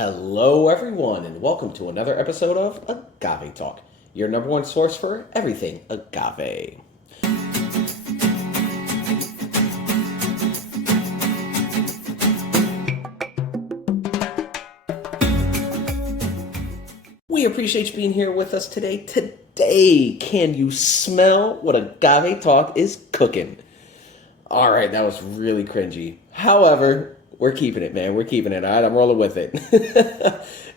Hello, everyone, and welcome to another episode of Agave Talk, your number one source for everything agave. We appreciate you being here with us today. Today, can you smell what Agave Talk is cooking? All right, that was really cringy. However, we're keeping it, man. We're keeping it, all right? I'm rolling with it.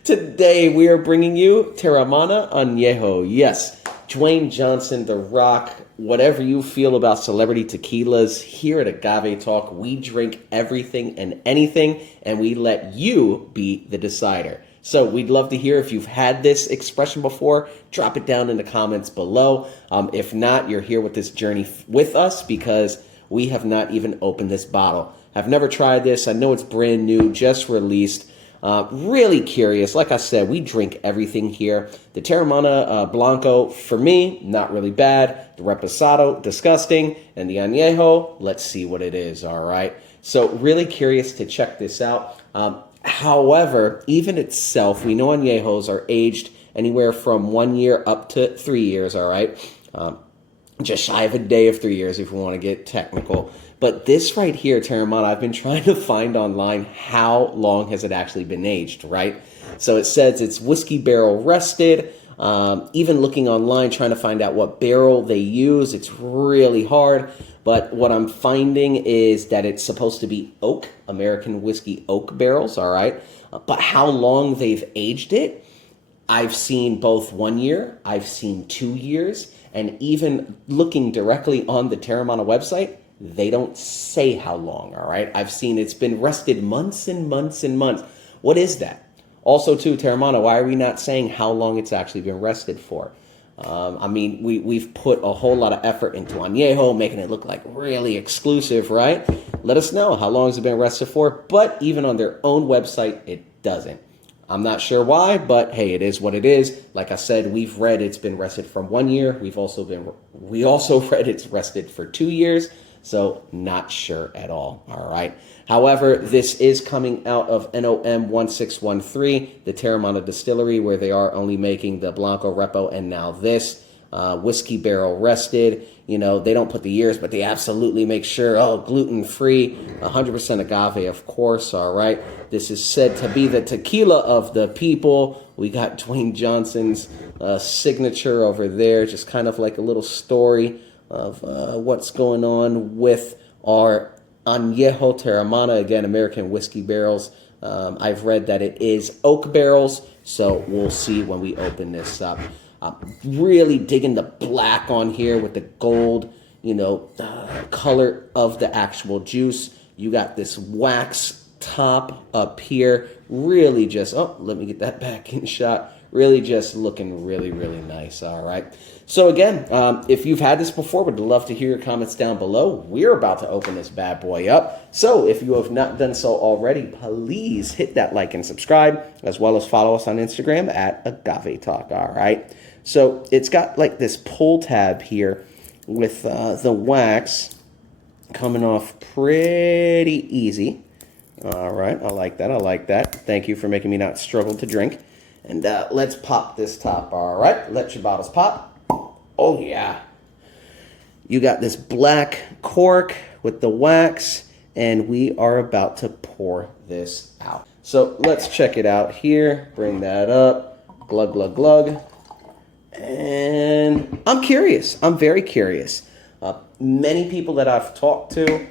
Today, we are bringing you Teremana Añejo. Yes, Dwayne Johnson, The Rock, whatever you feel about celebrity tequilas, here at Agave Talk, we drink everything and anything, and we let you be the decider. So we'd love to hear if you've had this expression before. Drop it down in the comments below. If not, you're here with this journey with us because we have not even opened this bottle. I've never tried this. I know it's brand new, just released. Really curious. Like I said, we drink everything here. The Teremana Blanco, for me, not really bad. The Reposado, disgusting. And the Añejo, let's see what it is, all right? So really curious to check this out. However, even itself, we know Añejos are aged anywhere from 1 year up to 3 years, all right? Just shy of a day of 3 years if we want to get technical. But this right here, Teremana, I've been trying to find online how long has it actually been aged, right? So it says it's whiskey barrel rested. Even looking online, trying to find out what barrel they use, it's really hard. But what I'm finding is that it's supposed to be oak, American whiskey oak barrels, all right? But how long they've aged it, I've seen both 1 year, I've seen 2 years, and even looking directly on the Teremana website, they don't say how long, all right? I've seen it's been rested months and months and months. What is that? Also, too, Teremana, why are we not saying how long it's actually been rested for? I mean, we've put a whole lot of effort into Añejo, making it look like really exclusive, right? Let us know how long has it been rested for, but even on their own website, it doesn't. I'm not sure why, but hey, it is what it is. Like I said, we've read it's been rested from 1 year. We also read it's rested for 2 years. So not sure at all right? However, this is coming out of NOM 1613, the Teremana distillery, where they are only making the Blanco Repo and now this whiskey barrel rested. You know, they don't put the years, but they absolutely make sure, gluten-free, 100% agave, of course, all right? This is said to be the tequila of the people. We got Dwayne Johnson's signature over there, just kind of like a little story of what's going on with our Añejo Teremana, again, American whiskey barrels. I've read that it is oak barrels, so we'll see when we open this up. Really digging the black on here with the gold, color of the actual juice. You got this wax top up here. Really just, let me get that back in shot. Really just looking really, really nice, all right? So again, if you've had this before, would love to hear your comments down below. We're about to open this bad boy up. So if you have not done so already, please hit that like and subscribe, as well as follow us on Instagram at Agave Talk, all right? So it's got like this pull tab here with the wax coming off pretty easy. All right, I like that, I like that. Thank you for making me not struggle to drink. And let's pop this top, all right? Let your bottles pop. Oh, yeah. You got this black cork with the wax, and we are about to pour this out. So let's check it out here. Bring that up. Glug, glug, glug. And I'm curious. I'm very curious. Many people that I've talked to,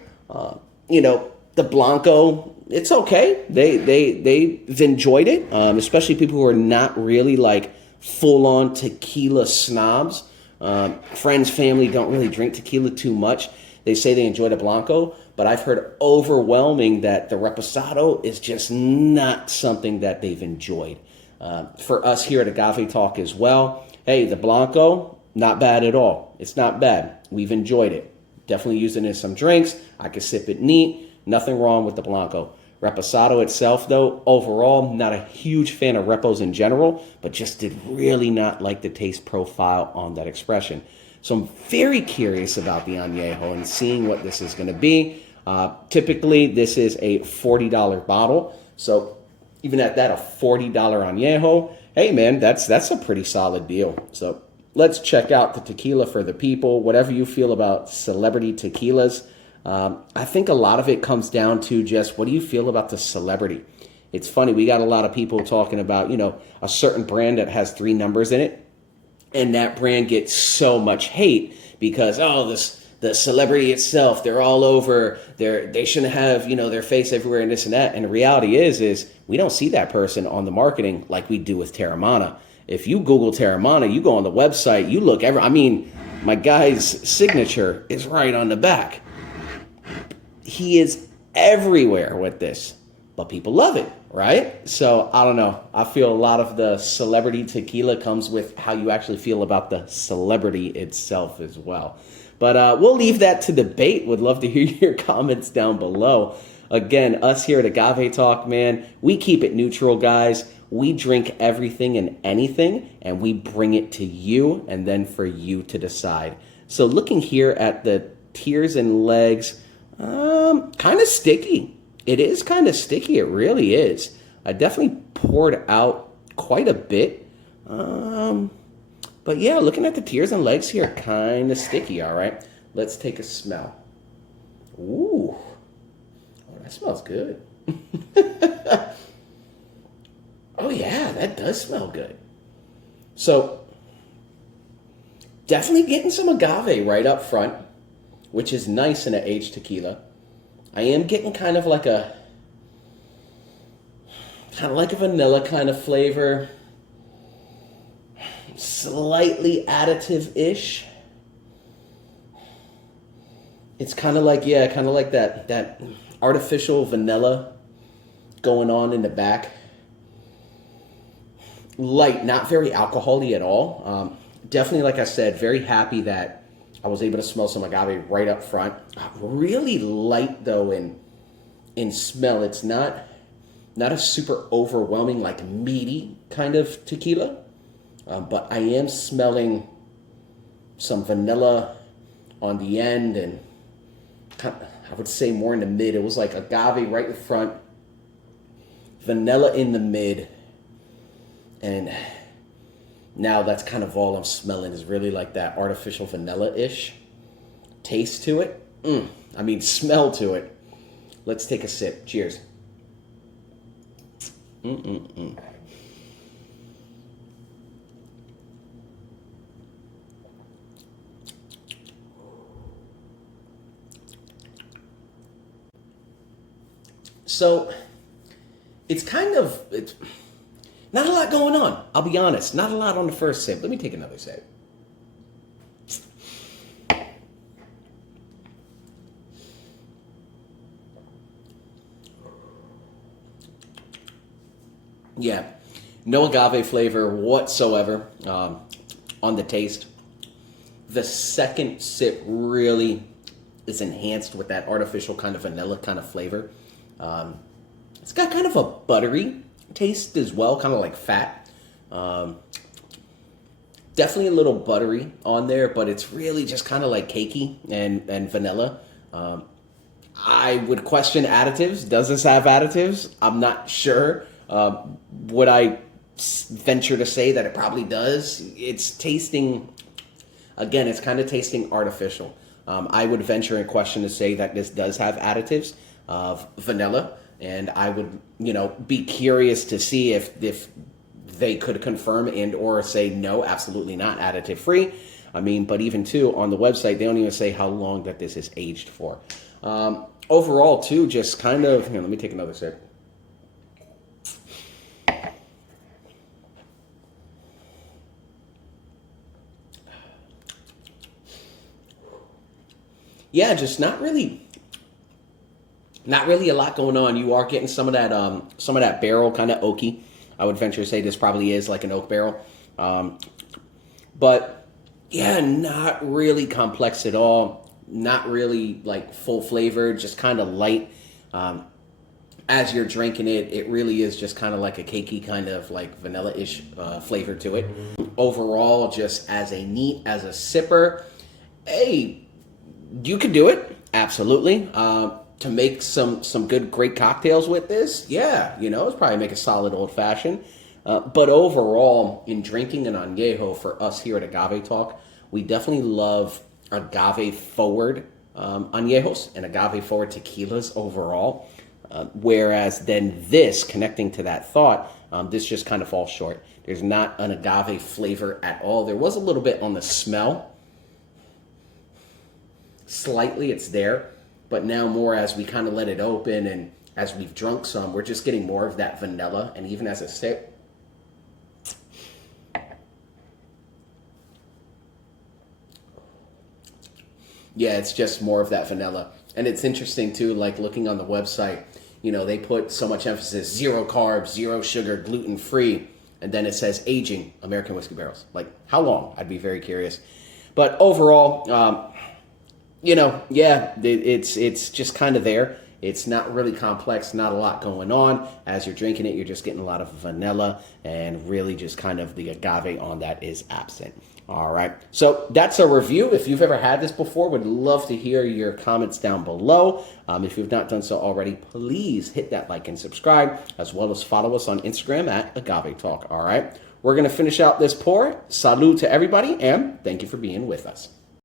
the Blanco, it's okay. They've enjoyed it, especially people who are not really like full-on tequila snobs. Friends, family don't really drink tequila too much. They say they enjoy the Blanco, but I've heard overwhelming that the Reposado is just not something that they've enjoyed. For us here at Agave Talk as well, hey, the Blanco, not bad at all. It's not bad. We've enjoyed it. Definitely using it in some drinks. I could sip it neat. Nothing wrong with the Blanco. Reposado itself, though, overall, not a huge fan of repos in general, but just did really not like the taste profile on that expression. So I'm very curious about the Añejo and seeing what this is going to be. Typically, this is a $40 bottle. So Even at that, a $40 añejo. Hey man, that's a pretty solid deal. So let's check out the tequila for the people. Whatever you feel about celebrity tequilas, I think a lot of it comes down to just what do you feel about the celebrity. It's funny, we got a lot of people talking about, a certain brand that has 3 numbers in it, and that brand gets so much hate because, the celebrity itself, they're all over, they shouldn't have, their face everywhere and this and that. And the reality is we don't see that person on the marketing like we do with Teremana. If you Google Teremana, you go on the website, you look my guy's signature is right on the back. He is everywhere with this, but people love it, right? So I don't know. I feel a lot of the celebrity tequila comes with how you actually feel about the celebrity itself as well. But we'll leave that to debate. Would love to hear your comments down below. Again, us here at Agave Talk, man, we keep it neutral, guys. We drink everything and anything, and we bring it to you, and then for you to decide. So looking here at the tears and legs, kind of sticky. It is kind of sticky. It really is. I definitely poured out quite a bit. But yeah, looking at the tears and legs here, kind of sticky, all right? Let's take a smell. Ooh. Oh, that smells good. Oh yeah, that does smell good. So, definitely getting some agave right up front, which is nice in an aged tequila. I am getting kind of like a vanilla kind of flavor. Slightly additive-ish. It's kind of like that artificial vanilla going on in the back. Light, not very alcohol-y at all. Definitely, like I said, very happy that I was able to smell some agave right up front. Really light, though, in smell. It's not a super overwhelming, like meaty kind of tequila. But I am smelling some vanilla on the end, and I would say more in the mid. It was like agave right in front, vanilla in the mid, and now that's kind of all I'm smelling is really like that artificial vanilla-ish taste to it. Smell to it. Let's take a sip. Cheers. So, it's not a lot going on. I'll be honest. Not a lot on the first sip. Let me take another sip. Yeah, no agave flavor whatsoever on the taste. The second sip really is enhanced with that artificial kind of vanilla kind of flavor. It's got kind of a buttery taste as well, kind of like fat. Definitely a little buttery on there, but it's really just kind of like cakey and vanilla. I would question additives. Does this have additives? I'm not sure. Would I venture to say that it probably does? It's tasting, again, it's kind of tasting artificial. I would venture in question to say that this does have additives of vanilla, and I would, be curious to see if they could confirm and or say no, absolutely not, additive free. But even too, on the website, they don't even say how long that this is aged for. Overall too, just kind of, here, let me take another sip. Yeah, just not really a lot going on. You are getting some of that barrel kind of oaky. I would venture to say this probably is like an oak barrel. But yeah, not really complex at all. Not really like full flavor, just kind of light. As you're drinking it, it really is just kind of like a cakey kind of like vanilla-ish flavor to it. Overall, just as a sipper, hey, you could do it, absolutely. to make some good, great cocktails with this, yeah, it's probably make a solid old fashioned. But overall, in drinking an añejo for us here at Agave Talk, we definitely love agave forward añejos and agave forward tequilas overall. Whereas then this, connecting to that thought, this just kind of falls short. There's not an agave flavor at all. There was a little bit on the smell. Slightly, it's there. But now more as we kind of let it open and as we've drunk some, we're just getting more of that vanilla. And even as a sip, yeah, it's just more of that vanilla. And it's interesting too, like looking on the website, they put so much emphasis, 0 carbs, 0 sugar, gluten free. And then it says aging American whiskey barrels. Like how long? I'd be very curious. But overall, it's just kind of there. It's not really complex, not a lot going on. As you're drinking it, you're just getting a lot of vanilla and really just kind of the agave on that is absent. All right, so that's a review. If you've ever had this before, would love to hear your comments down below. If you've not done so already, please hit that like and subscribe, as well as follow us on Instagram at Agave Talk. All right, we're going to finish out this pour. Salud to everybody, and thank you for being with us.